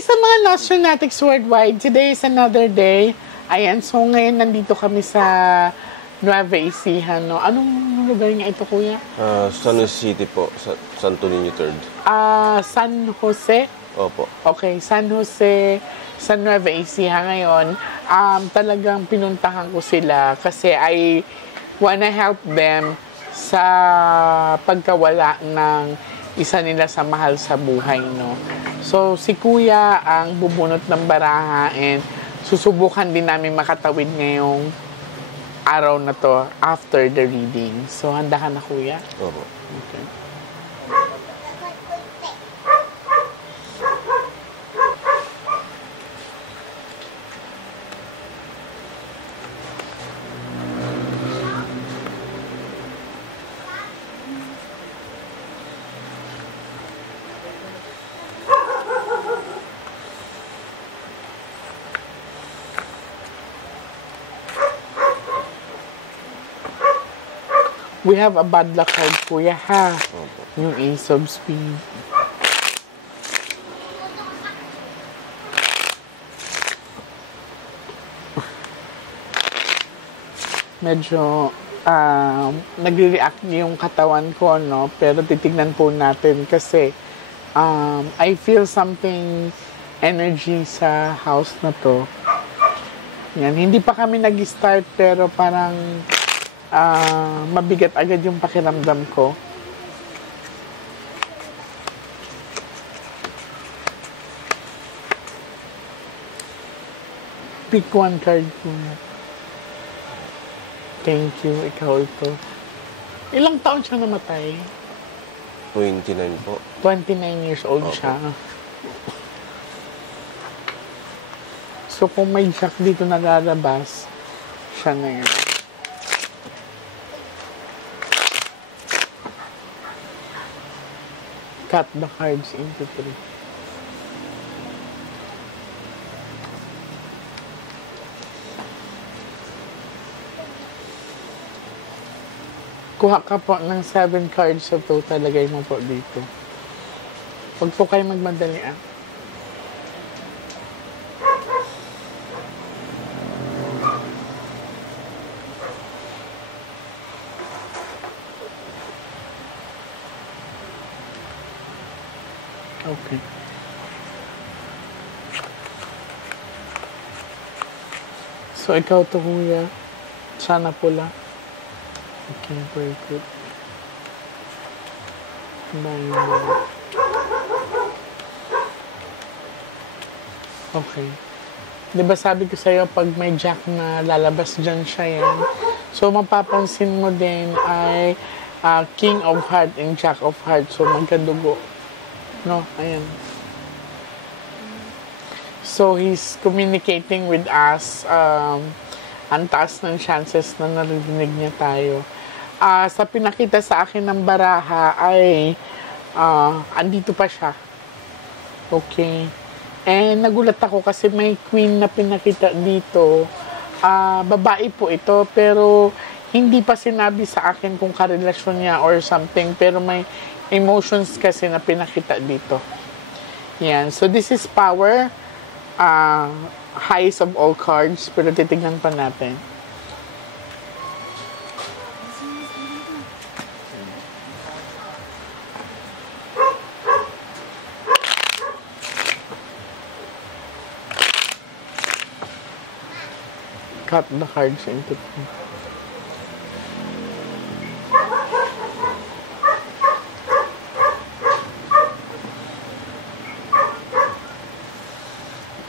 sa mga Lost Lunatics Worldwide, today is another day. Ayan, so ngayon nandito kami sa Nueva Ecija, no? Anong lugar nga ito, kuya? San Jose City po, sa Santo Niño 3rd. San Jose? Opo. Okay, San Jose, sa Nueva Ecija ngayon. Talagang pinuntahan ko sila kasi I wanna help them sa pagkawala ng isa nila sa mahal sa buhay, no? So, si kuya ang bubunot ng baraha and susubukan din namin makatawid ngayong araw na to after the reading. So, handa ka na, kuya? Opo. Okay. We have a bad luck card, kuya, ha? Opo. Yung Ace of Spades. Medyo nagre-react yung katawan ko, no? Pero titignan po natin kasi I feel something energy sa house na to. Yan, hindi pa kami nag-start pero parang mabigat agad yung pakiramdam ko. Pick one card po. Thank you. Ikaw ito. Ilang taon siya namatay? 29 po. 29 years old siya. So, kung may jack dito na lalabas, siya na yun. Cut the cards into 3. Kuha ka po ng 7 cards sa total. Lagay mo po dito. Huwag po kayo magmadali, Okay. So, ikaw to, kuya. Sana pula. Okay, very good. Okay. Diba sabi ko sa'yo, pag may jack na lalabas dyan siya yan. So, mapapansin mo din ay King of Heart and Jack of Heart. So, magkadugo. No, ayan. So, he's communicating with us. Ang taas ng chances na narinig niya tayo. Sa pinakita sa akin ng baraha ay andito pa siya. Okay. And nagulat ako kasi may queen na pinakita dito. Babae po ito, pero hindi pa sinabi sa akin kung karelasyon niya or something. Pero may emotions kasi na pinakita dito. Yan. So, this is power. Highest of all cards. Pero titignan pa natin. Cut the cards into 2.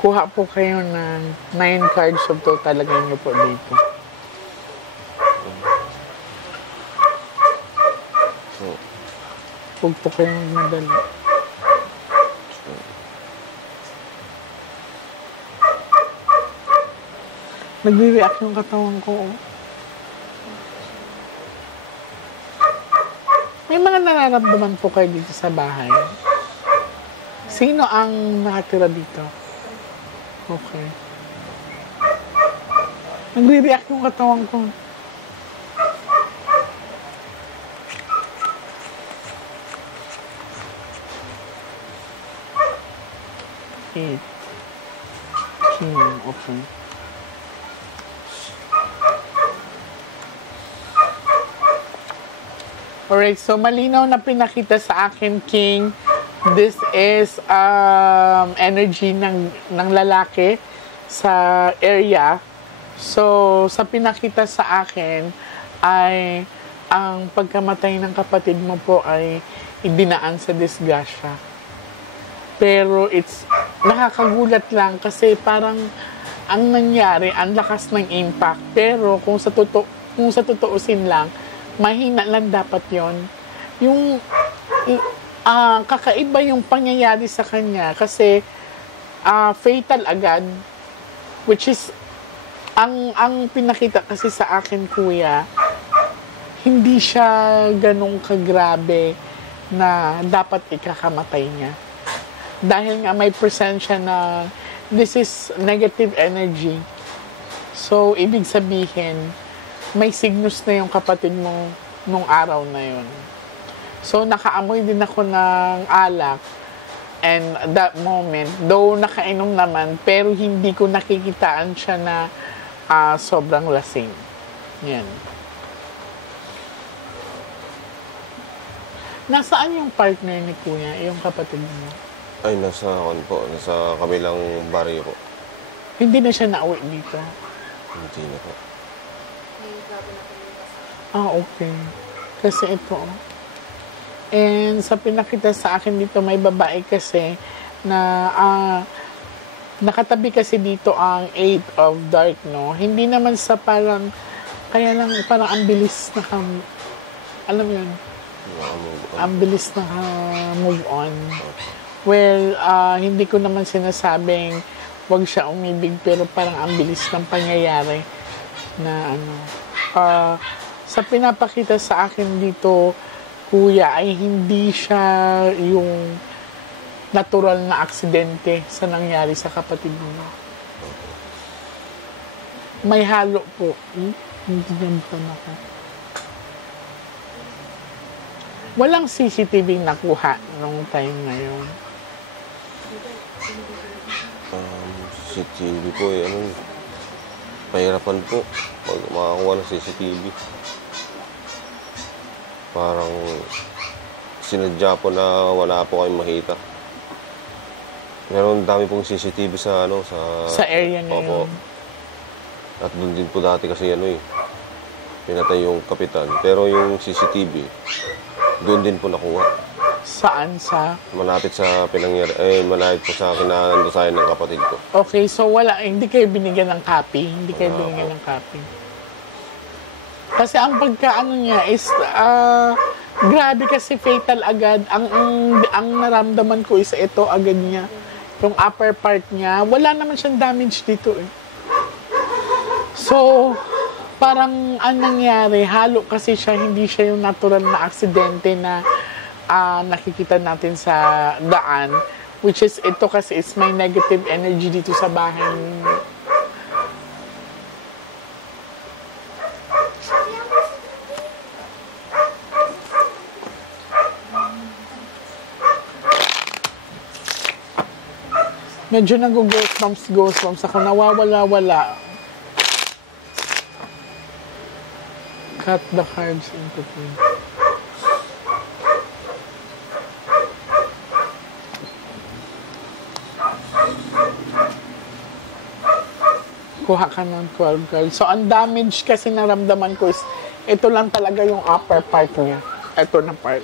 Kuha po kayo ng 9 cards of total. Lagay niyo po dito. Huwag po kayo magmadali. Nagre-react yung katawan ko. May mga nararamdaman po kayo dito sa bahay. Sino ang nakatira dito? Okay. Nagre-react yung katawan ko. 8. King, okay. Alright, so malinaw na pinakita sa akin, King. This is energy ng lalaki sa area. So, sa pinakita sa akin ay ang pagkamatay ng kapatid mo po ay idinaan sa disgrasya. Pero it's nakakagulat lang kasi parang ang nangyari, ang lakas ng impact. Pero kung sa tutuusin lang, mahina lang dapat yon. Yung kakaiba yung pangyayari sa kanya kasi fatal agad, which is ang pinakita kasi sa akin, kuya, hindi siya ganong kagrabe na dapat ikakamatay niya. Dahil nga may presensya na this is negative energy. So, ibig sabihin, may signus na yung kapatid mo nung araw na yun. So, nakaamoy din ako ng alak. And that moment, though nakainom naman, pero hindi ko nakikitaan siya na sobrang lasing. Yan. Nasaan yung partner ni kuya, yung kapatid mo? Ay, nasa kabilang baryo po. Hindi na siya nauwi dito? Hindi na po. Okay. Kasi ito. And sa pinakita sa akin dito, may babae kasi na nakatabi kasi dito ang 8 of dark, no? Hindi naman sa parang, kaya lang parang ang bilis alam mo yun? Ang bilis move on. Well, hindi ko naman sinasabing wag siya umibig, pero parang ang bilis ng pangyayari na sa pinapakita sa akin dito, kuya, ay hindi siya yung natural na aksidente sa nangyari sa kapatid mo. May halo po. Hindi ganito na ka. Walang CCTV nakuha nung time na yun. CCTV po mahirapan po pag makakuha ng CCTV. Parang sinadya po na wala po kayong makita. Meron dami pong CCTV sa area ngayon. At doon din po dati kasi pinatay yung kapitan. Pero yung CCTV, doon din po nakuha. Saan sa? Malapit sa malapit po sa kinandasayan ng kapatid ko. Okay, so hindi kayo binigyan ng copy? Hindi kayo binigyan ng copy? Kasi ang pagkaano niya is, grabe kasi fatal agad. Ang naramdaman ko is ito agad niya. Yung upper part niya, wala naman siyang damage dito eh. So, parang ang nangyari, halo kasi siya, hindi siya yung natural na aksidente na nakikita natin sa daan. Which is, ito kasi is may negative energy dito sa bahay. Medyo nag-goosebumps ako. Nawawala-wala. Cut the cards into two. Kuha ka ng 12 cards. So, ang damage kasi naramdaman ko is, ito lang talaga yung upper part niya. Ito na part.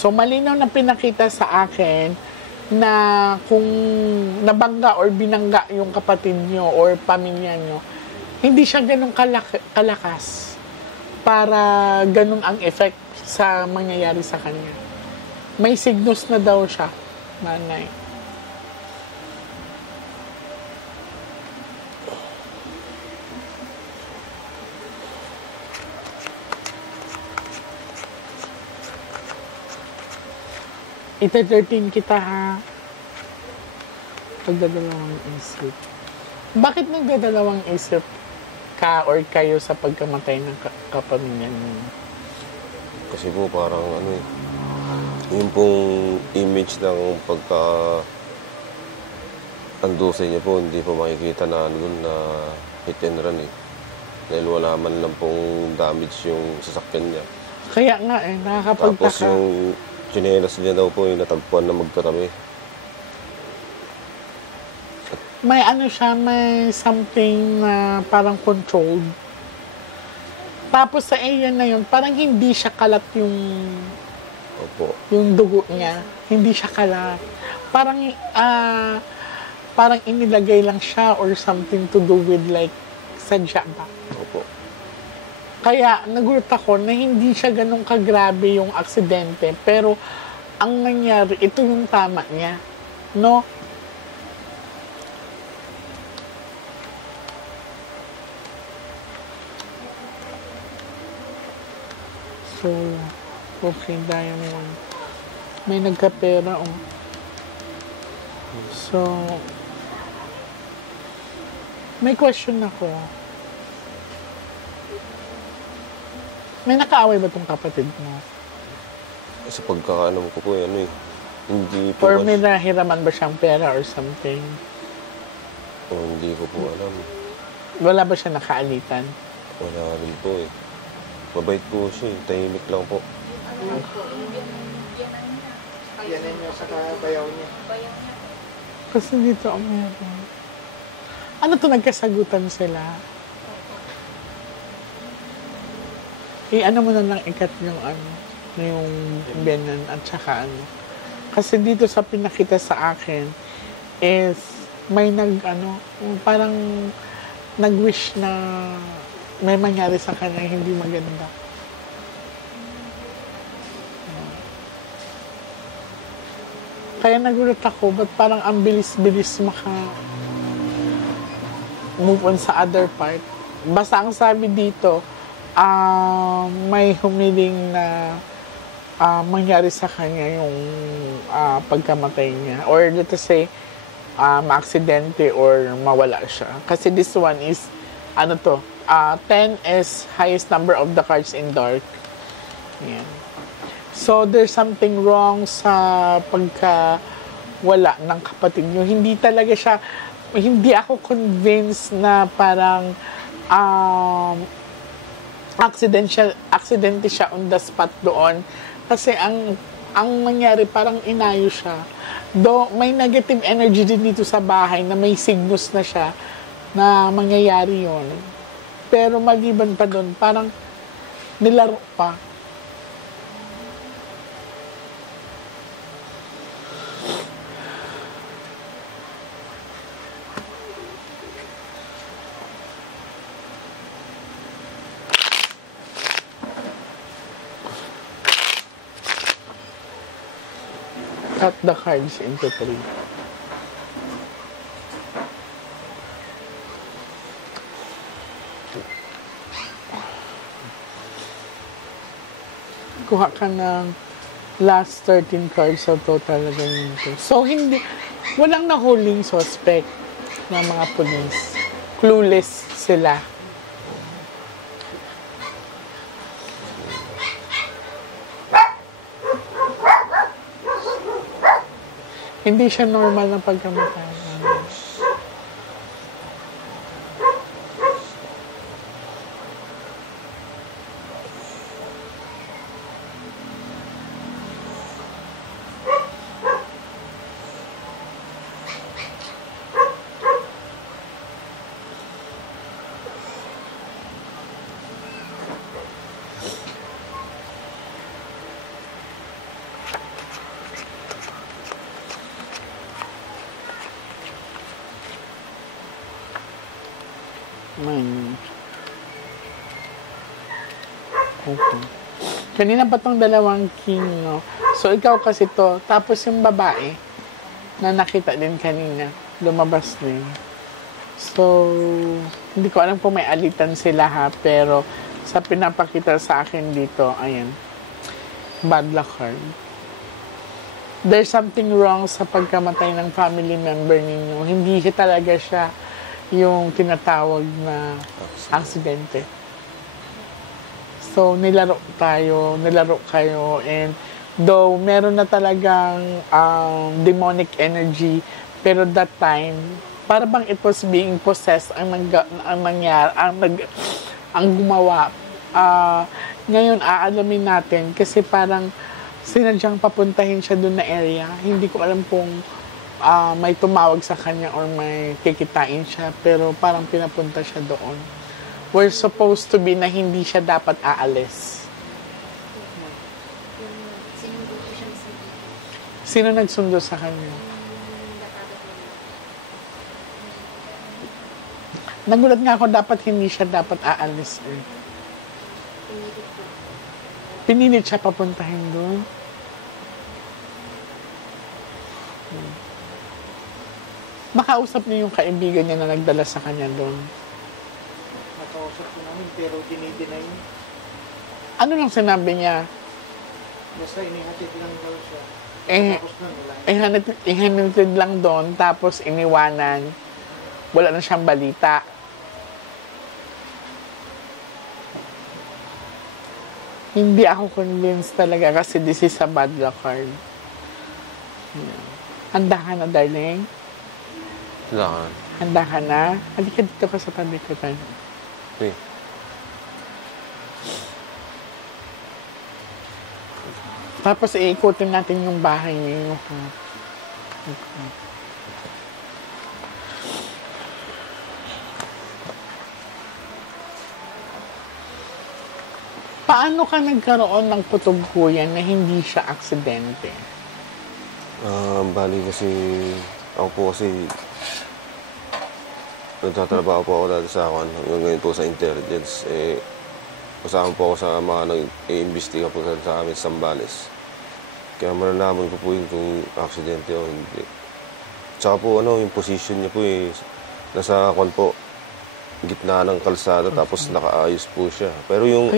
So, malinaw na pinakita sa akin na kung nabangga or binangga yung kapatid nyo or pamilya nyo, hindi siya ganun kalakas para ganun ang effect sa mangyayari sa kanya. May signals na daw siya, nanay. Ita-13 kita, ha? Pagdadalawang isip. Bakit nagdadalawang isip ka or kayo sa pagkamatay ng kapamilya niyo? Kasi po parang ano eh, yung pong image ng pagka andusay niya po, hindi po makikita na ano dun na hit and run eh. Dahil wala man lang pong damage yung sasakyan niya. Kaya nga eh, Tapos nakakapagtaka. yung tsinelas niya daw po yung natagpuan na magkatabi. May ano siya, may something na parang controlled. Tapos sa area na yun, parang hindi siya kalat Opo. yung dugo niya. Hindi siya kalat. Parang, parang inilagay lang siya or something to do with like, sadya ba? Opo. Kaya nagulat ako na hindi siya ganun kagrabe yung aksidente. Pero ang nangyari, ito yung tama niya. No? So, okay, diamond. May nagkapera, oh. So, may question ako. May nakaaway ba tong kapatid mo? Sa pagkakaano ko po, ano eh, hindi po Or may nahiraman ba siyang pera or something? hindi ko po alam. Wala ba siya nakaalitan? Wala rin po eh. Mabait po siya eh, tahimik lang po. Yan niya sa bayaw niya. Kasi dito ang meron. Ano to, nagkasagutan sila? Ano mo na lang ikat yung yung benan at saka ano. Kasi dito sa pinakita sa akin is may parang nag-wish na may mangyari sa kanya hindi maganda. Kaya nagulat ako, ba't parang ang bilis-bilis move on sa other part. Basta ang sabi dito, may humiling na mangyari sa kanya yung pagkamatay niya. Or let's say, ma-aksidente or mawala siya. Kasi this one is, 10 is highest number of the cards in dark. Yan. So, there's something wrong sa pagkawala ng kapatid niyo. Hindi ako convinced na parang aksidente siya on the spot doon. Kasi ang nangyari, parang inayo siya. Though may negative energy din dito sa bahay na may signals na siya na mangyayari yon. Pero maliban pa doon, parang nilaro pa. Cut the cards into 3. Kuha ka ng last 13 cards sa total na ganito. So, walang nahuling suspect ng mga police. Clueless sila. Hindi siya normal na pagkamatay. Okay. Kanina pa tong dalawang king, no? So, ikaw kasi to. Tapos yung babae na nakita din kanina, lumabas din. So, hindi ko alam kung may alitan sila ha, pero sa pinapakita sa akin dito, ayan, bad luck card. There's something wrong sa pagkamatay ng family member ninyo. Hindi talaga siya yung tinatawag na aksidente. So, nilaro kayo, and though meron na talagang demonic energy, pero that time, para bang it was being possessed nangyari, ang gumawa. Ngayon, aalamin natin, kasi parang sinadyang papuntahin siya doon na area. Hindi ko alam kung may tumawag sa kanya or may kikitain siya, pero parang pinapunta siya doon. We're supposed to be na hindi siya dapat aalis. Sino nagsundo sa kanya? Nagulat nga ako, dapat hindi siya dapat aalis. Pinilit siya papuntahin doon. Nakausap niya yung kaibigan niya na nagdala sa kanya doon. Nakausap ko namin pero dinideny niya. Ano lang sinabi niya? Basta inihatid lang daw siya. Tapos na wala. Ihanitid lang doon, tapos iniwanan. Wala na siyang balita. Hindi ako convinced talaga kasi this is a bad luck card. Handa ka na, darling? Kailangan. Handa ka na? Halika dito ka sa tabi ko, tayo. Okay. Tapos iikutin natin yung bahay niyo. Okay. Paano ka nagkaroon ng putughuyan na hindi siya aksidente? Bali kasi, ako po kasi, nagtatrabaho po ako dati sa akin, ngayon po sa intelligence, kasama po ako sa mga nag-iimbestiga po sa amin sa Zambales. Kaya malalaman ko po yun kung aksidente o hindi. Tsaka po yung position niya po nasa gitna ng kalsada tapos nakaayos po siya. Pero yung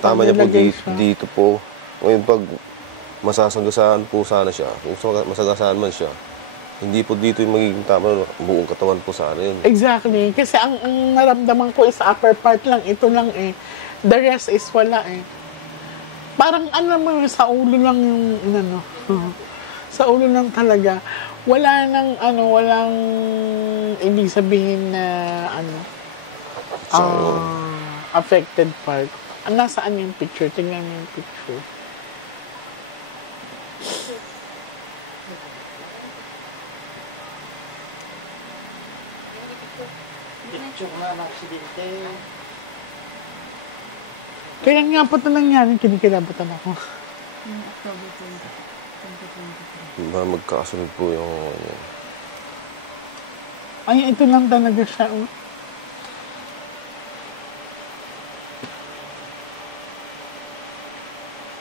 tama niya po dito po, ngayon pag masasagasaan po sana siya, kung masagasaan man siya, hindi po dito yung magiging tama, buong katawan po sana yun. Exactly. Kasi ang naramdaman ko is upper part lang. Ito lang The rest is wala Parang mo, sa ulo lang yung sa ulo lang talaga. Wala nang walang ibig sabihin na affected part. Nasaan yung picture? Tingnan mo yung picture. Picture na ng aksidente. Kailan nga po ito nangyari? Kinikilabutan ako. October 2023. Magkakasunod po yung Ay, ito lang talaga siya.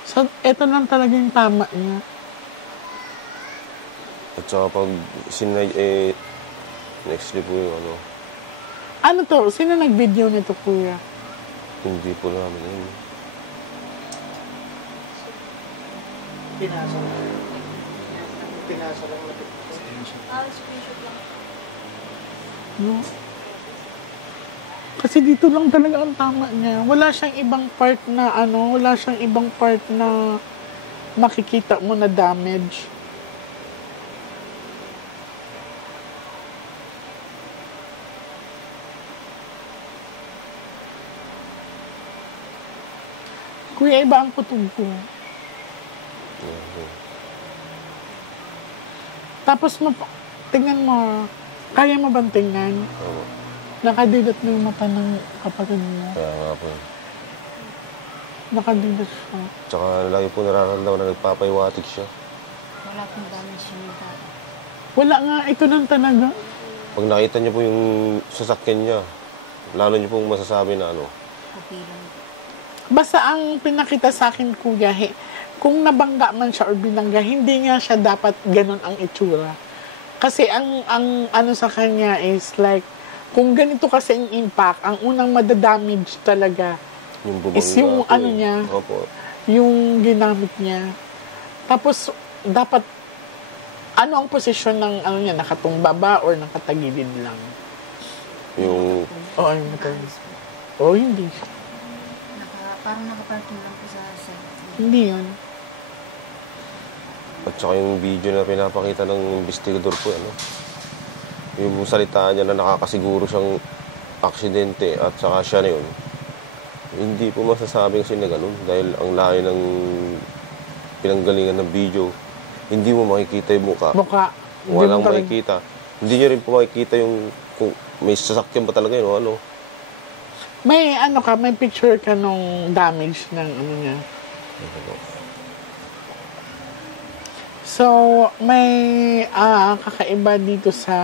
So, ito lang talaga yung tama niya. At saka pag next day po yung Ano to? Sino nag-video nito, kuya? hindi po namin yun. Pinasa lang. Pinasa lang na picture. Screenshot lang. No? Kasi dito lang talaga ang tama niya. Wala siyang ibang part na wala siyang ibang part na makikita mo na damage. Kuya, iba ang kutub ko. Tapos, tingnan mo, kaya mo bang tingnan? Oo. Nakadilat na yung mata ng kapatid mo. Kaya nga po. Nakadilat siya. Tsaka lagi po nararamdaman na nagpapaiwatig siya. Wala pong damage yung data. Wala nga, ito lang talaga. Pag nakita niyo po yung sasakyan niya, lalo niyo pong masasabi na Okay lang. Basta ang pinakita sa akin, kuya, kung nabangga man siya or binangga, hindi nga siya dapat ganun ang itsura. Kasi ang sa kanya is like, kung ganito kasi ang impact, ang unang madadamage talaga yung bumangga is yung po niya, Opo. yung ginamit niya. Tapos, dapat, ang posisyon ng niya, nakatumba ba or nakatagilid lang? Yung Oo, yung matagilid. Oo, hindi siya. Parang nakaparking lang po sa side. Hindi yun. At saka yung video na pinapakita ng investigador po, ano, yung salita niya na nakakasiguro siyang aksidente at saka siya na yun, hindi po masasabi kasi na ganun dahil ang layo ng pinanggalingan ng video, hindi mo makikita yung mukha. Mukha. Hindi Walang mo talaga- makikita. Hindi niyo rin po makikita yung kung may sasakyan ba talaga yun o ano. May ano ka, may picture ka nung damage ng ano niya. So, may kakaiba dito sa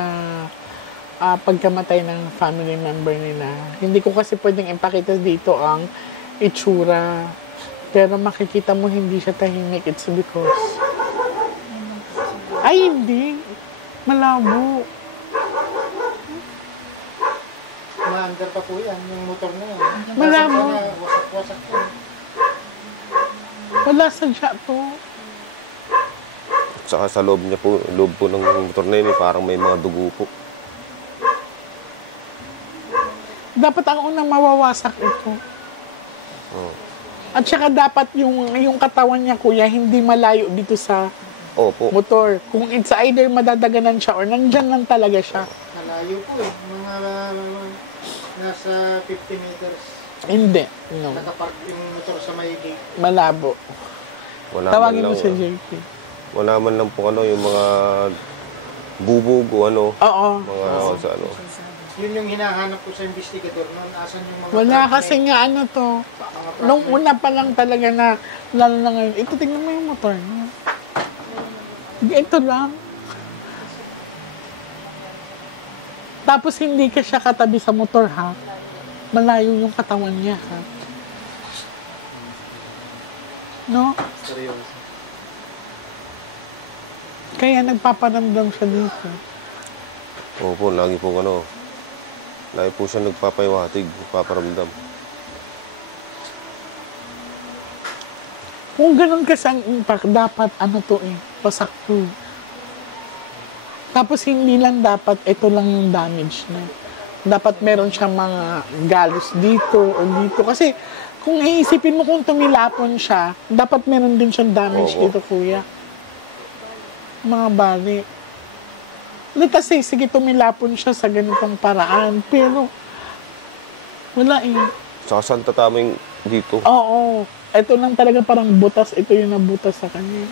pagkamatay ng family member nila. Hindi ko kasi pwedeng ipakita dito ang itsura. Pero makikita mo hindi siya tahimik. It's because... Ay, hindi. Malabo. Umaandar pa po yan, yung motor na yan. Malabo. Wasak-wasak yan. Wala sadya to. At saka sa loob niya po, loob po ng motor na yun, parang may mga dugo po. Dapat ang unang mawawasak ito. Oh. At saka dapat yung katawan niya, kuya, hindi malayo dito sa Opo. motor. Kung it's either madadaganan siya or nandyan lang talaga siya. Nalayo po eh. Mga nasa 50 meters. Hindi. No. Nakapark yung motor sa may gate. Malabo. Wala Tawagin man mo lang, si JP. wala man lang po ano, yung mga bubog o ano, Oo. mga sa ano. Yun yung hinahanap ko sa investigador noon. Asan yung mga Wala truck kasi na- nga ano to. mga truck Nung na- una pa lang talaga na, lalo na ngayon, ito tingnan mo yung motor niya. Ito lang. Tapos hindi ka siya katabi sa motor, ha? Malayo yung katawan niya, ha? No? Seryoso. Kaya nagpaparamdam siya dito. Opo, lagi po ano, lagi po siya nagpapaiwatig, nagpaparamdam. Kung ganun kasi ang impact, dapat ano to eh, pasakto. Tapos hindi lang dapat ito lang yung damage niya. Dapat meron siyang mga galos dito o dito. Kasi kung iisipin mo kung tumilapon siya, dapat meron din siyang damage Oo. dito, kuya. Mga bali. Kasi sige tumilapon siya sa ganitong paraan. Pero wala eh. Saka saan tatama yung dito? Oo. Ito lang talaga parang butas. Ito yung nabutas sa kanya.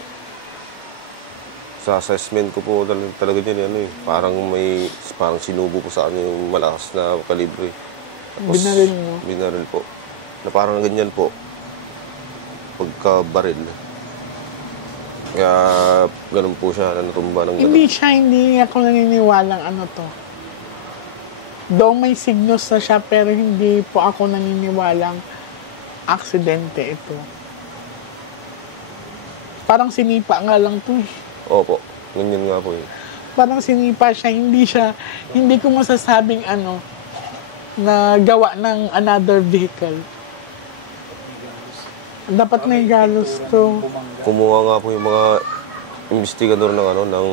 Sa assessment ko po talaga dyan, ano eh, parang sinubo po sa kanya yung malakas na kalibre. Tapos, Binaril mo? Binaril po. Na parang ganyan po. Pagka-baril. Kaya ganun po siya na natumba ng ganun. Hindi ako naniniwalang ano to. Though may signos na siya, pero hindi po ako naniniwalang aksidente ito. Parang sinipa nga lang to eh. Opo, ganyan nga po eh. Parang sinipa siya, hindi ko masasabing ano, na gawa ng another vehicle. Dapat may galos to. Kumuha nga po yung mga investigador ng ano, ng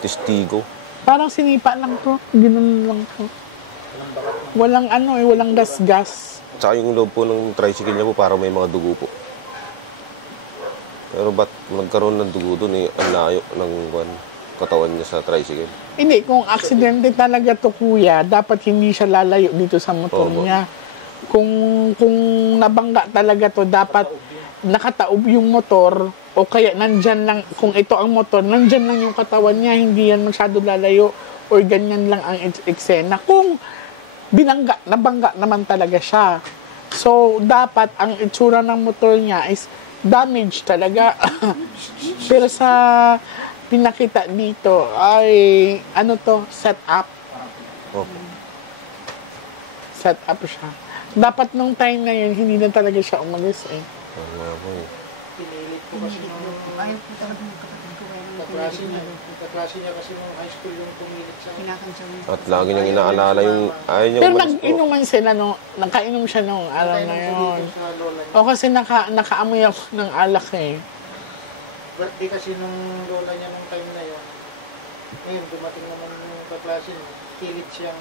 testigo. Parang sinipa lang to. Ganoon lang to. Walang ano eh, walang gas-gas. Tsaka yung loob po ng tricycle niya po parang may mga dugo po. Pero ba't nagkaroon ng dugo doon eh, ang layo ng katawan niya sa tricycle. Hindi, kung aksidente talaga to, kuya, dapat hindi siya lalayo dito sa motor Opo. niya. Kung nabangga talaga to, dapat nakataob yung motor o kaya nandyan lang, kung ito ang motor, nandyan lang yung katawan niya, hindi yan masyado lalayo or ganyan lang ang eksena. Kung nabangga naman talaga siya. So, dapat ang itsura ng motor niya is damage talaga. Pero sa pinakita dito ay ano to, set up. Opo. Set up siya. Dapat nung time na yun, hindi na talaga siya umalis eh. Ano nga po eh. Pinilit ko kasi nung Ayaw po talaga ng kapatid ko. Kaya nung kaklase niya. pinilit ko. Kaklase niya kasi nung high school yung pumilit sa Kinakansyaw niya. At lagi niyang inaalala yung ayaw niya Pero umalis po. nag-inuman sila nung, nakainom siya nung araw na yun. sa lola niya. O kasi nakaamoy ako ng alak eh. Birthday kasi nung lola niya nung time na yun. Ngayon, dumating naman yung kaklase niya. Kilit siyang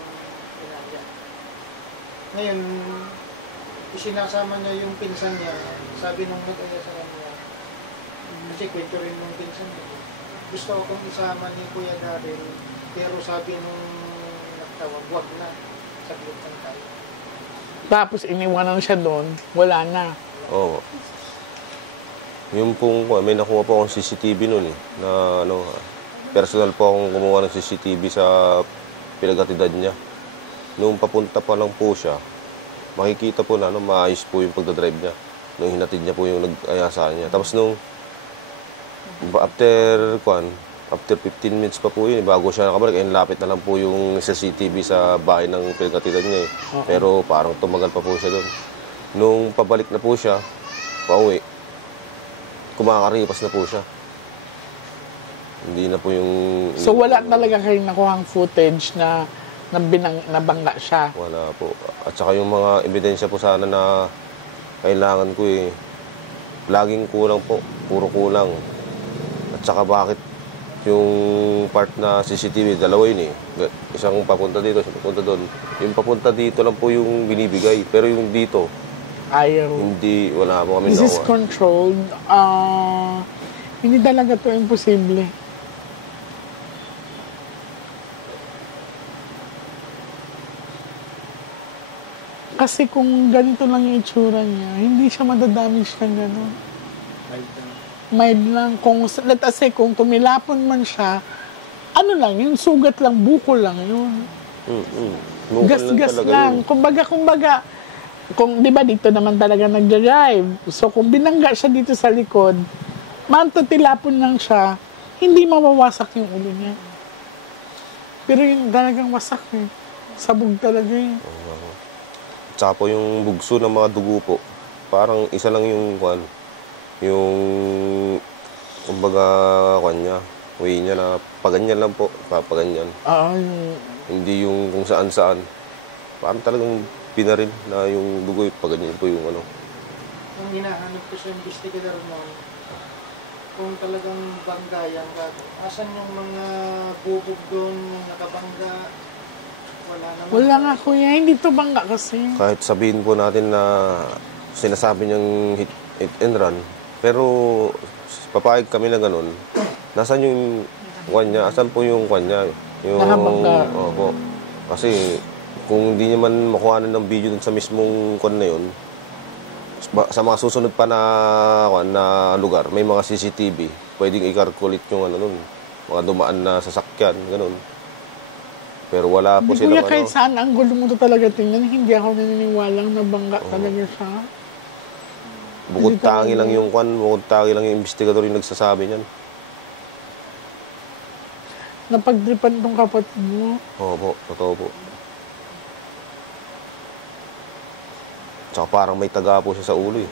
inaya. Ngayon, Isinasama niya yung pinsan niya. Sabi nung nag-aya sa kanya, kasi kwento rin nung pinsan niya. Gusto akong isama ni Kuya Daryl, pero sabi nung nagtawag, wag na. Saglit lang tayo. Tapos iniwanan siya doon, wala na. Oo. Yung pong, may nakuha po akong CCTV nun eh, na ano, personal po akong kumuha ng CCTV sa pinaghatidad niya. Nung papunta pa lang po siya, makikita po na maayos po yung pagdadrive niya. Nung hinatid niya po yung nag-aya sa kanya. Tapos nung, after 15 minutes pa po yun, bago siya nakabalik, lapit na lang po yung CCTV sa bahay ng pinaghatidad niya eh. Pero parang tumagal pa po siya doon. Nung pabalik na po siya, pauwi, kumakaripas na po siya. Hindi na po yung... So wala talaga kayong nakuhang footage na nabangga siya? Wala po. At saka yung mga ebidensya po sana na kailangan ko eh, laging kulang po. Puro kulang. At saka bakit yung part na CCTV, dalawa yun eh. Isang papunta dito, isang papunta doon. Yung papunta dito lang po yung binibigay. Pero yung dito, ayaw. hindi, wala po kami This is nakuha. controlled. Hindi talaga to imposible. Kasi kung ganito lang yung itsura niya, hindi siya madadamage ng gano'n. Mild lang. Kung, let us say, kung tumilapon man siya, ano lang, yung sugat lang, buko lang yun. Gas-gas lang. Kumbaga, kung di ba dito naman talaga nag-drive. So, kung binangga siya dito sa likod, mantutilapon lang siya, hindi mawawasak yung ulo niya. Pero yung talagang wasak eh. Sabog talaga eh. Tsaka po yung bugso ng mga dugo po, parang isa lang yung kumbaga niya, way niya na paganyan lang po, papaganyan. Hindi yung kung saan-saan. Parang talagang pinaril na yung dugo, paganyan po yung ano. Kung hinahanap ko sa investigador mo, kung talagang banggayan ka, asan yung mga bubog doon, yung nakabangga? Wala naman. Wala nga kuya, hindi to bangga kasi. Kahit sabihin po natin na sinasabi niyang hit and run, pero papayag kami na ganun. Nasaan yung kanya? Asan po yung kanya? Yung nakabangga. Opo. Kasi kung hindi niya man makuhanan ng video dun sa mismong kon na yun, sa mga susunod pa na lugar, may mga CCTV, pwedeng i-calculate yung ano nun, mga dumaan na sasakyan, ganun. Pero wala po Hindi silang kuya, kahit saan ang gulo mo to talaga tingnan, hindi ako naniniwalang na bangga talaga siya. Bukod tangi lang yung investigador yung nagsasabi niyan. Napagdripan tong kapatid mo. Opo, totoo po. Tsaka parang may taga po siya sa ulo eh.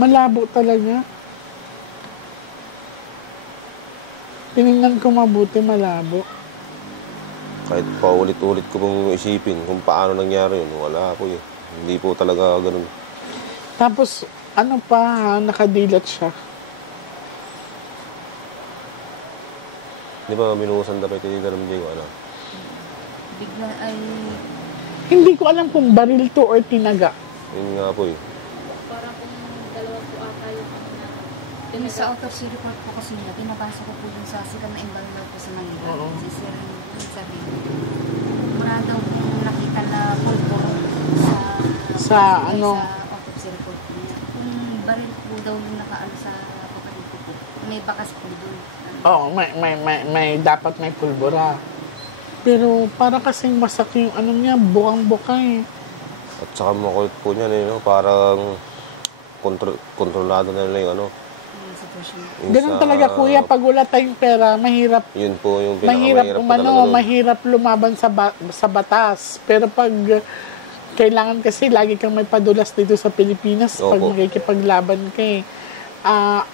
Malabo talaga. Tinignan ko mabuti, malabo. Kahit pa ulit-ulit ko pong isipin kung paano nangyari yun, wala po eh. Hindi po talaga ganun. Tapos, ano pa, nakadilat siya. Di ba minuhusan dapat tinidaram din ko, ano? Bigla ay... Hindi ko alam kung baril to or tinaga. Yun nga po eh. Parang kung dalawa po ata yung Yung sa autopsy report po kasi nila, binabasa ko po dun sa sikat na embalmer po sa Manila. Si Sir, sabi, mura daw kung nakita na pulpo Sa ano? Sa autopsy report po niya. Kung baril po daw yung nakaano sa kapatid ko po, may bakas po dun. Oo, may dapat may pulbura. Pero para kasing masak yung ano niya, bukang-buka eh. At saka makulit po niyan eh, no? Parang kontrolado na nila yung ano. Yung sitwasyon. Yung Ganun sa- talaga kuya, pag wala tayong pera, mahirap Yun po yung mahirap pinakamahirap po umano, talaga nun. mahirap lumaban sa batas. Pero pag kailangan kasi lagi kang may padulas dito sa Pilipinas pag Opo. makikipaglaban ka eh.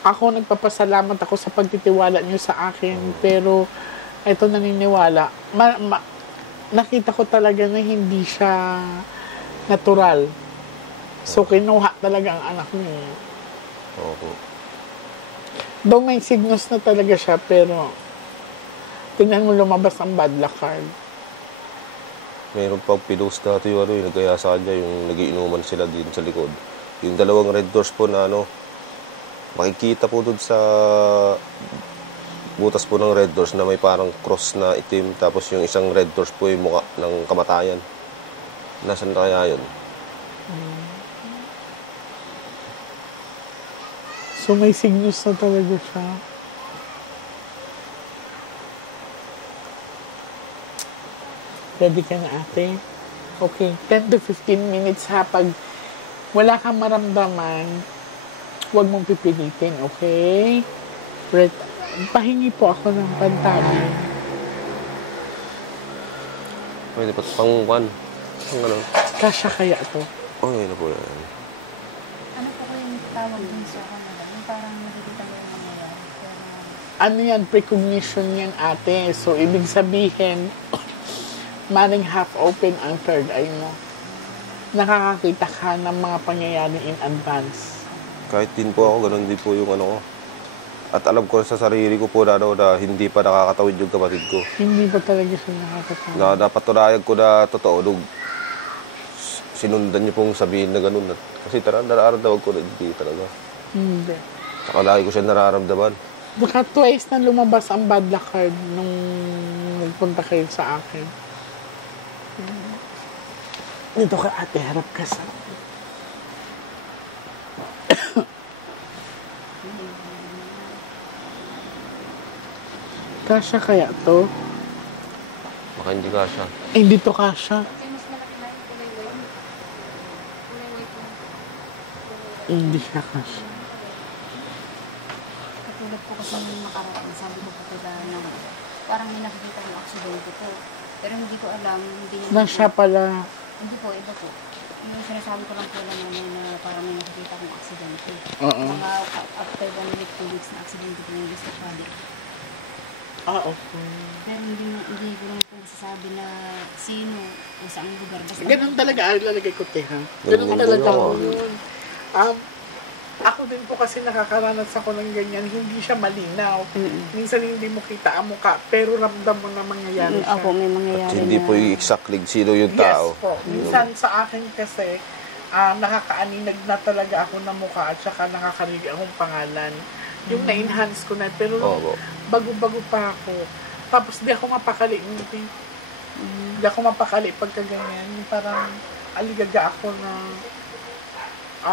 Ako nagpapasalamat ako sa pagtitiwala niyo sa akin, pero ito naniniwala. Nakita ko talaga na hindi siya natural. So kinuha talaga ang anak niya. Opo. Though may signos na talaga siya, pero Tingnan mo lumabas ang bad luck card. Meron pang pinost dati yung nagkaya sa kanya, yung nagiinuman sila din sa likod. Yung dalawang red doors po na makikita po doon sa butas po ng red doors na may parang cross na itim, tapos yung isang red doors po yung mukha ng kamatayan. Nasaan na kaya yun? So may signals na talaga siya. Ready ka na, ate? Okay, 10 to 15 minutes ha. Pag wala kang maramdaman, huwag mong pipilitin, okay? Pahingi po ako ng pantalon. Pwede pa pang one. Pang ano? Kasya kaya to? Okay na po yan. Ano po yung tawag dun sa kanila? Yung parang nakikita mo yung mangyayari. Pero, Ano yan? Precognition yan, ate. So, ibig sabihin, maring half open ang third eye mo. Nakakakita ka ng mga pangyayari in advance. Kahit din po ako, ganun din po yung ano ko. At alam ko sa sarili ko po na hindi pa nakakatawid yung kapatid ko. Hindi ba talaga siya nakakatawa? Na napatunayan ko na totoo nung sinundan niyo pong sabihin na ganun. Kasi nararamdaman ko na hindi talaga. Hindi. Saka lagi ko siya nararamdaman. Baka twice na lumabas ang bad luck card nung nagpunta kayo sa akin. Dito ka, ate. Harap ka sa... Kasya kaya to? Baka hindi ka siya. Eh, dito kasya. Kasi mas malaki na yung kulay white. Kulay white yung Hindi siya kasya. katulad po kasi nung makarating, sabi ko po diba na parang may nakikita yung aksidente po. Pero hindi ko alam, hindi niya... Na siya pala. Hindi po, iba po. Yung sinasabi ko lang po lang namin na parang may nakikita kong aksidente. Oo. Mga after 1 week, 2 weeks na aksidente po yung gusto body. Ah, okay. Pero hindi ko lang po masasabi na sino o saang lugar. Basta Ganun talaga, lalagay ko ha. Ganun Ganun talaga din ako. yun. Ako din po kasi nakakaranas ako ng ganyan, hindi siya malinaw. Minsan hindi mo kita ang mukha, pero ramdam mo na mangyayari siya. Ako may mangyayari At hindi na... po yung exactly sino yung tao. Yes po. Minsan sa akin kasi, nakakaaninag na talaga ako ng mukha at saka nakakarinig akong pangalan. Yung na-enhance ko na, pero Oo. bago-bago pa ako. Tapos di ako mapakali. Hindi ako mapakali pagka ganyan. Yung parang aligaga ako na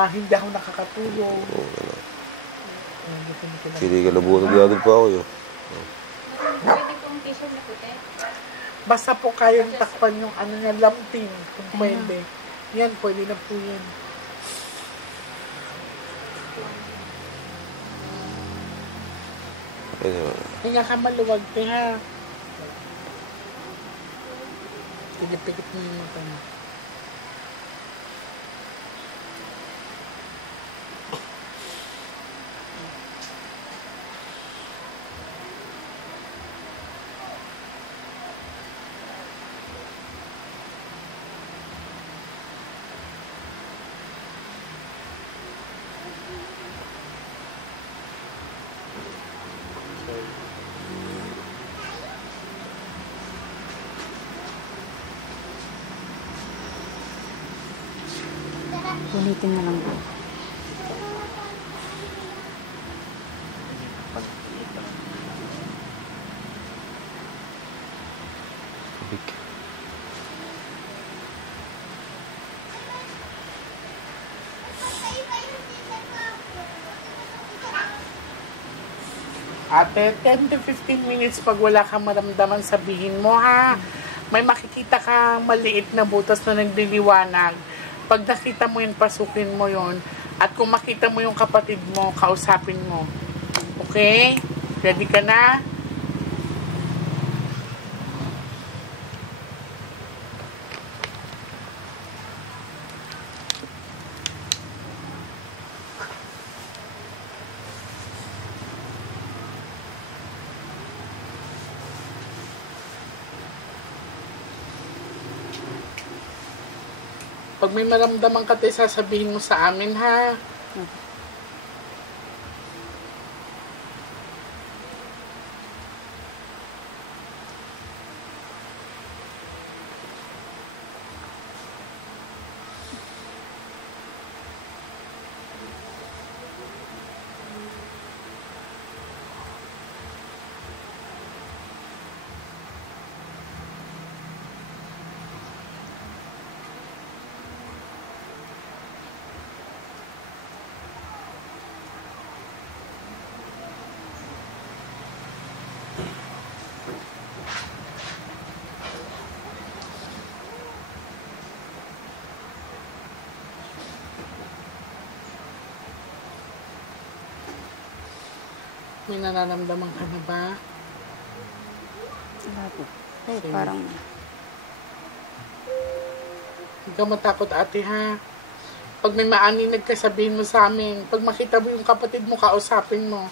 hindi ako nakakatulog. Hindi ka labunog pa ako yun. pwede po ang t-shirt na puti. Basta po kayang takpan yung ano niya, lampin, kung pwede. Yan, pwede na po yan. Pwede ba? Hinga ka maluwag, ha. Pinipikit mo yung mata mo. Ulitin na lang po. Ate, 10 to 15 minutes pag wala kang maramdaman, sabihin mo ha. May makikita ka maliit na butas na nagdiliwanag. Pag nakita mo yun, pasukin mo yun. At kung makita mo yung kapatid mo, kausapin mo. Okay? Ready ka na? Pag may maramdaman ka tayo, sasabihin mo sa amin, ha? May nararamdaman ka na ba? Wala po. Eh, Sige. parang Huwag ka matakot, ate, ha? Pag may maaninag ka, sabihin mo sa amin. Pag makita mo yung kapatid mo, kausapin mo.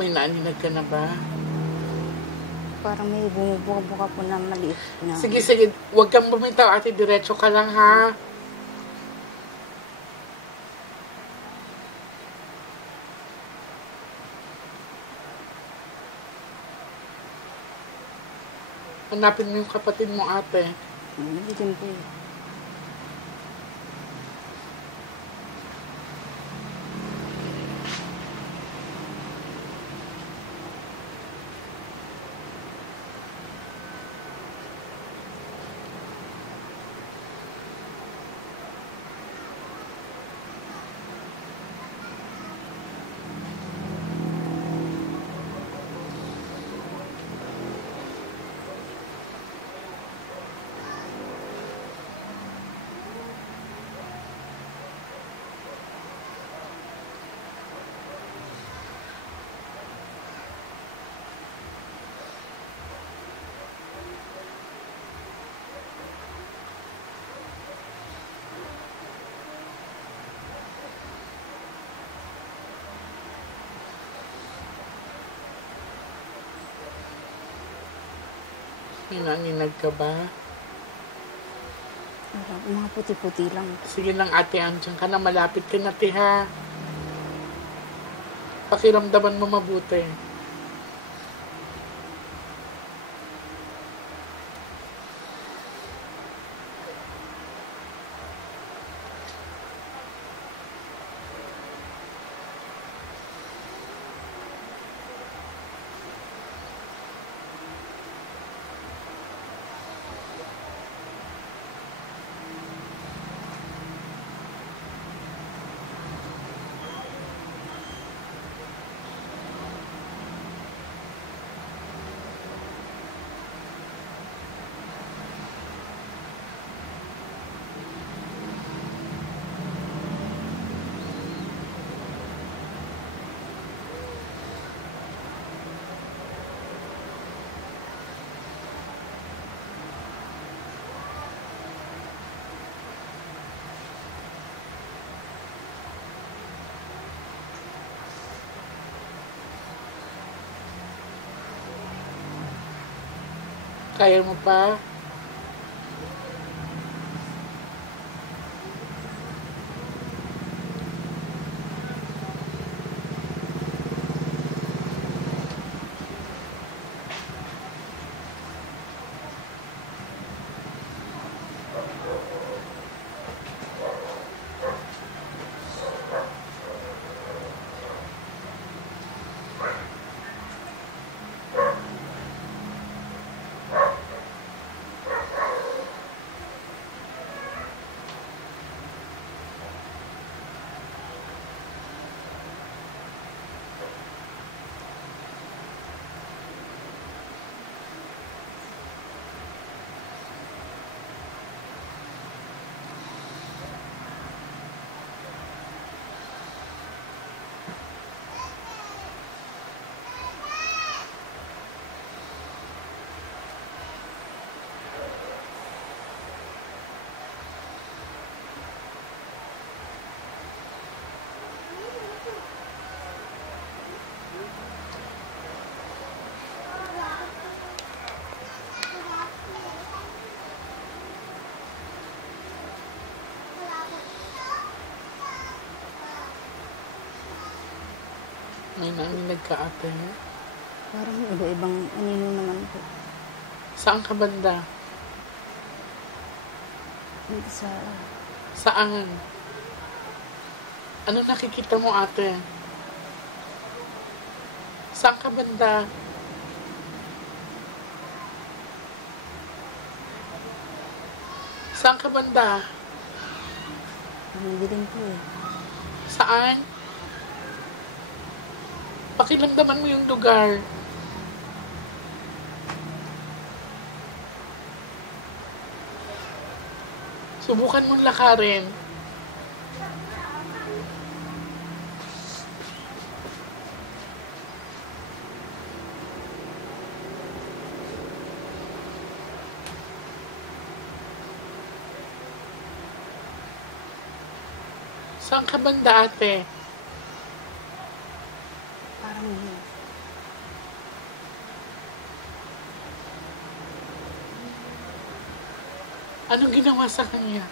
May naaninag ka na ba? parang may bumubuka-buka po na maliit na. Sige, sige. Huwag kang bumitaw, ate. Diretso ka lang, ha? Hanapin mo yung kapatid mo, ate. Hindi din po. May naaninag ka ba? Mga puti-puti lang. Sige lang, ate. Andiyan ka na. Malapit ka na, te, ha? Pakiramdaman mo mabuti. Kaya mo pa? May naninig ka ate. Parang iba-ibang anino naman po. Saan ka banda? Dito sa, Saan? Ano nakikita mo ate? Saan ka banda? Saan ka banda? madilim po eh. Saan? Pakiramdaman mo yung lugar. Subukan mong lakarin. Saan ka banda ate? Parang Anong ginawa sa kanya?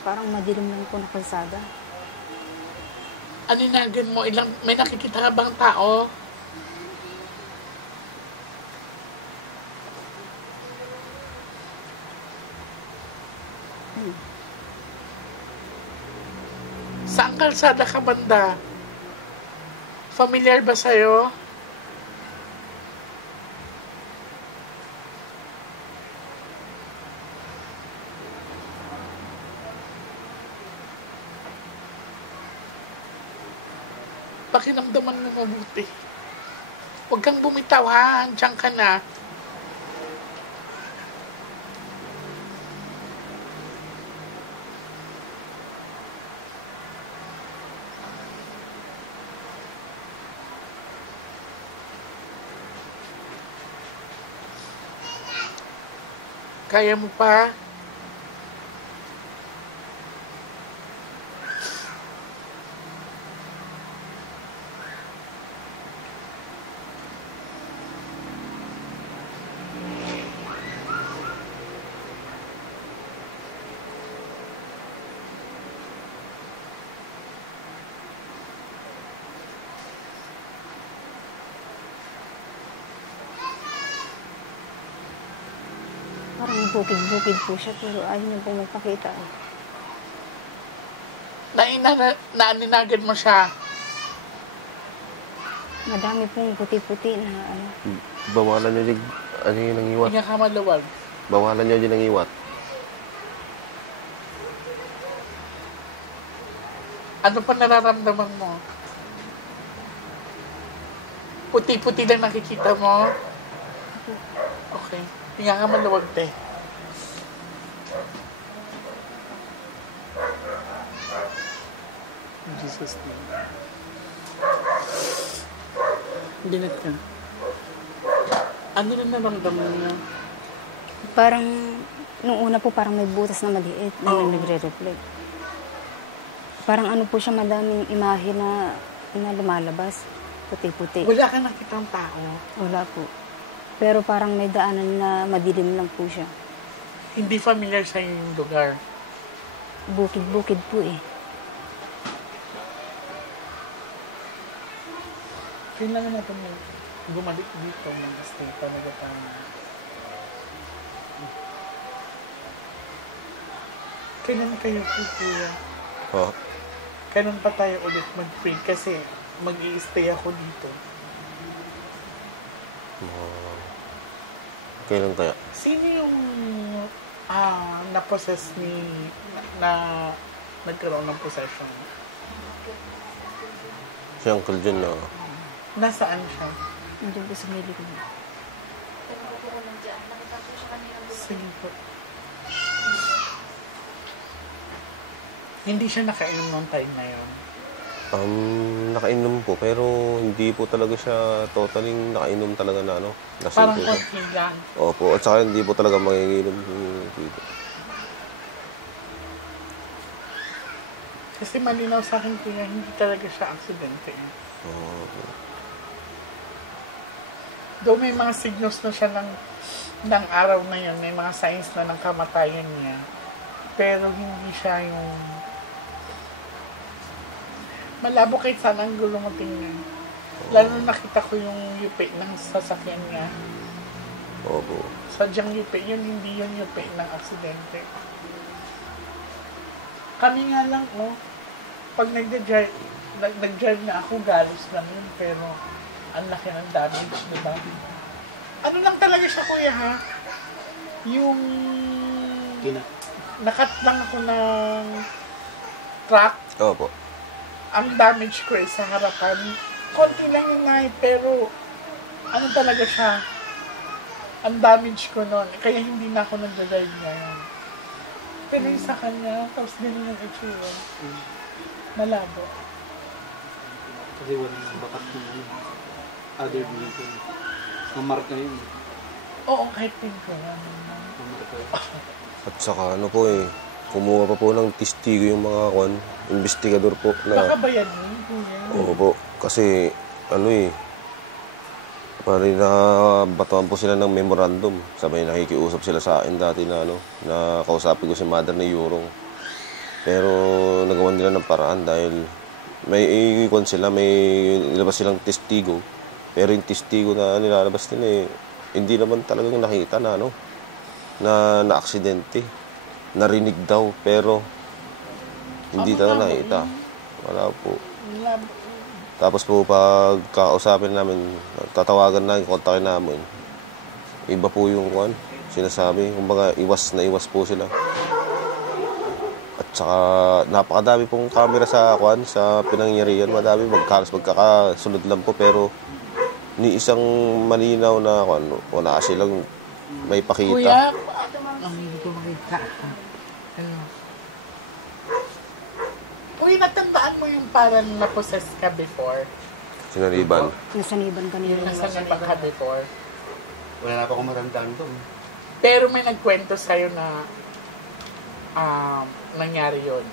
parang madilim lang po na kalsada. Aninagan mo? May nakikita ka bang tao? Saan kalsada ka banda? Familiar ba sa'yo? Pakinamdaman mo mabuti. Huwag kang bumitaw ha. Diyan ka na. Kaya mo pa? Parang bukid-bukid po siya pero ayaw niya pong magpakita eh. Naaninagan mo siya. Madami pong puti-puti na ano. Bawalan nyo din, ano yung nangiwat? Hindi ka maluwag. Bawalan nyo din nangiwat. Ano pa nararamdaman mo? Puti-puti lang nakikita mo? Okay. Hindi ka maluwag, te. In Jesus' name. Binat ka. Ano na naramdaman niya? Parang, nung una po parang may butas na maliit na nagre-reflect. Parang ano po siya, madaming imahe na lumalabas. Puti-puti. Wala ka nakitang tao. Wala po. Pero parang may daanan na madilim lang po siya. Hindi familiar sa yung lugar. Bukid-bukid po eh. Kailangan natin bumalik dito ng stay talaga tayo. Kailan kayo po, kuya? Oh. Kailan pa tayo ulit mag-pray? Kasi mag-i-stay ako dito. Kailan kaya? Sino yung na-possess na nagkaroon ng possession? Si Uncle John na Nasaan siya? Nandiyan po sa may likod. Tanong ko po nandiyan. Nakita po siya kanina doon. Sige po. Hindi siya nakainom ng time na yun. nakainom po, pero hindi po talaga siya totally nakainom talaga na ano. Parang po siya. konti lang. Opo, at saka hindi po talaga manginginom dito. Kasi malinaw sa akin kaya hindi talaga siya aksidente. Though may mga signals na siya ng araw na yun, may mga signs na ng kamatayan niya. Pero hindi siya yung malabo kahit saan ang gulo mo tingnan. Lalo nakita ko yung yupi ng sasakyan niya. Opo. Sadyang yupi yun, hindi yun yupi ng aksidente. Kami nga lang, pag nag-drive na ako, galos lang yun, pero ang laki ng damage, diba? Ano lang talaga siya, kuya, ha? Yung nakat lang ako ng truck. Opo. Ang damage ko sa harapan. Konti lang yung night, pero ano talaga siya? Ang damage ko nun. Kaya hindi na ako nag-drive ngayon. Pero yung sa kanya, tapos ganun yung itsura. Malabo. Kasi walang bakat ng other vehicle. Mamarka yun. Oo, kahit pin ko yan. Mamarka yun. At saka ano po kumuha pa po ng testigo yung mga investigador po Baka na ba yan yun, kuya? oo po. Kasi parang na batuan po sila ng memorandum. Sabay nakikiusap sila sa akin dati na na kausapin ko si mother ni Yurong. Pero nagawan nila ng paraan dahil may ikon sila, may nilabas silang testigo. Pero yung testigo na nilalabas nila hindi naman talagang nakita na na aksidente. Narinig daw pero hindi talaga nakita. Wala po. Malabo. Tapos po pag kausapin namin, tatawagan na, kontakin namin. Iba po yung sinasabi. Kumbaga iwas na iwas po sila. At saka napakadami pong camera sa sa pinangyarihan. Madami, magkakasunod lang po pero ni isang malinaw na wala silang may pakita. Kuya, hindi ko makita. Ano? Uy, natandaan mo yung parang na-possess ka before? Sinaliban. Nasaniban kanina. Nasaniban ka before? Wala na pa akong matandaan doon. Pero may nagkwento sa'yo na nangyari yun.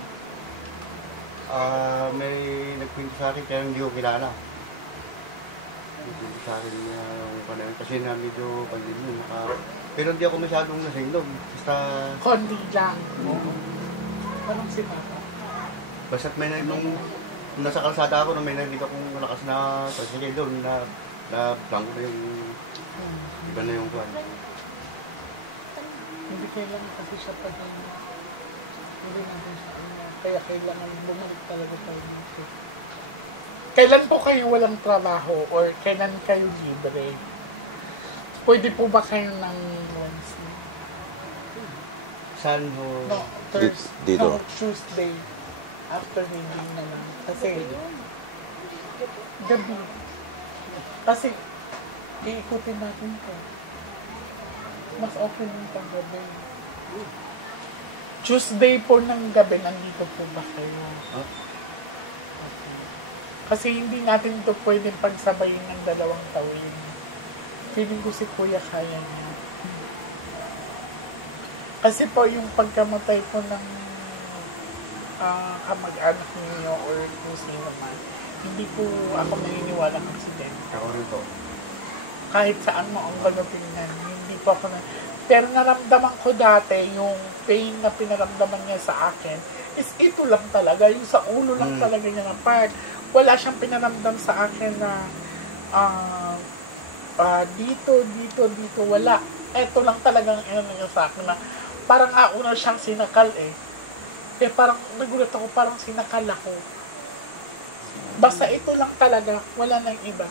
May nagkwento sa akin kaya hindi ko kilala. Nagkwento sa akin kasi na medyo pag-ibig. Pero hindi ako masyadong nasingdog. Basta Kondi lang. Parang si Papa. basta't may nung nasa kalsada ako, may nakita kong malakas na tricycle doon na blanco na yung iba na yung kwan. Hindi kailangan kasi siya pa din. Hindi natin siya. Kaya kailangan bumalik talaga tayo dito. Kailan po kayo walang trabaho or kailan kayo libre? Pwede po ba kayo ng Wednesday? Saan ho? No, Thursday. Dito. No, Tuesday. After reading na lang. Kasi, gabi. Kasi, iikutin natin ko. Mas okay ng paggabi. Tuesday po ng gabi, nandito po ba kayo? Okay. Kasi hindi natin ito pwedeng pagsabayin ng dalawang tawin. Feeling ko si Kuya kaya niya. Kasi po yung pagkamatay po ng kamag-anak ninyo or kung sino man, hindi po ako naniniwala ng aksidente. Ako rin po. Kahit saan mo ang tingnan, hindi po ako pero naramdaman ko dati, yung pain na pinaramdaman niya sa akin, is ito lang talaga, yung sa ulo lang talaga niya ng part. Wala siyang pinaramdam sa akin na dito, wala. Ito lang talagang niya sa akin na parang una siyang sinakal parang nagulat ako, parang sinakal ako. Basta ito lang talaga, wala nang iba.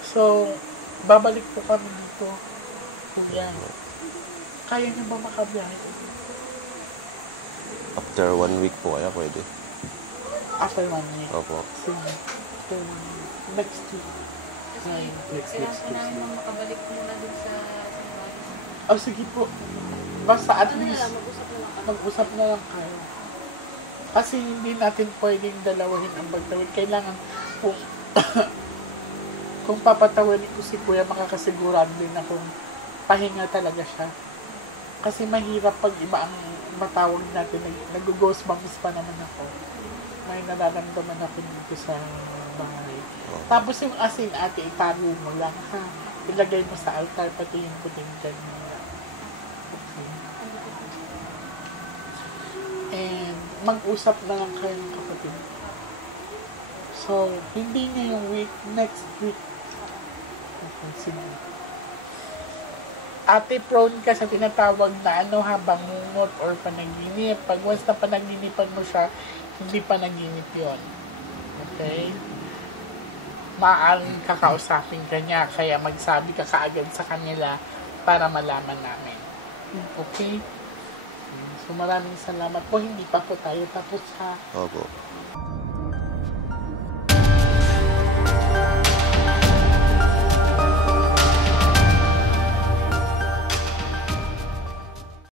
So, babalik po kami dito. Kuya, kaya niyo ba makabiyahe? After 1 week po kaya pwede. After 1 week? Opo. Sige. Next week. Kasi kailangan po namin makabalik muna dun sa Oh, sige po. Basta at least mag-usap na lang kami. mag-usap na lang kayo. Kasi hindi natin pwedeng dalawahin ang pagtawid. Kailangan kung papatawarin ko si Kuya, makakasigurado din akong pahinga talaga siya. Kasi mahirap pag iba ang matawag natin. Nag-ghost-bumps pa naman ako. May nararamdaman ako dito sa bahay. Tapos yung asin, ate, itago mo lang, ha? ilagay mo sa altar pati yung puting dyan nila. Okay. And mag-usap na lang kayo ng kapatid. So, hindi niya yung week, next week. Okay, sige. Ate, prone ka sa tinatawag na bangungot or panaginip. Pag once na panaginipan mo siya, hindi panaginip yon. Okay? Maaaring kakausapin ka niya, kaya magsabi ka kaagad sa kanila para malaman namin. Okay? So maraming salamat po. Hindi pa po tayo tapos ha. Opo.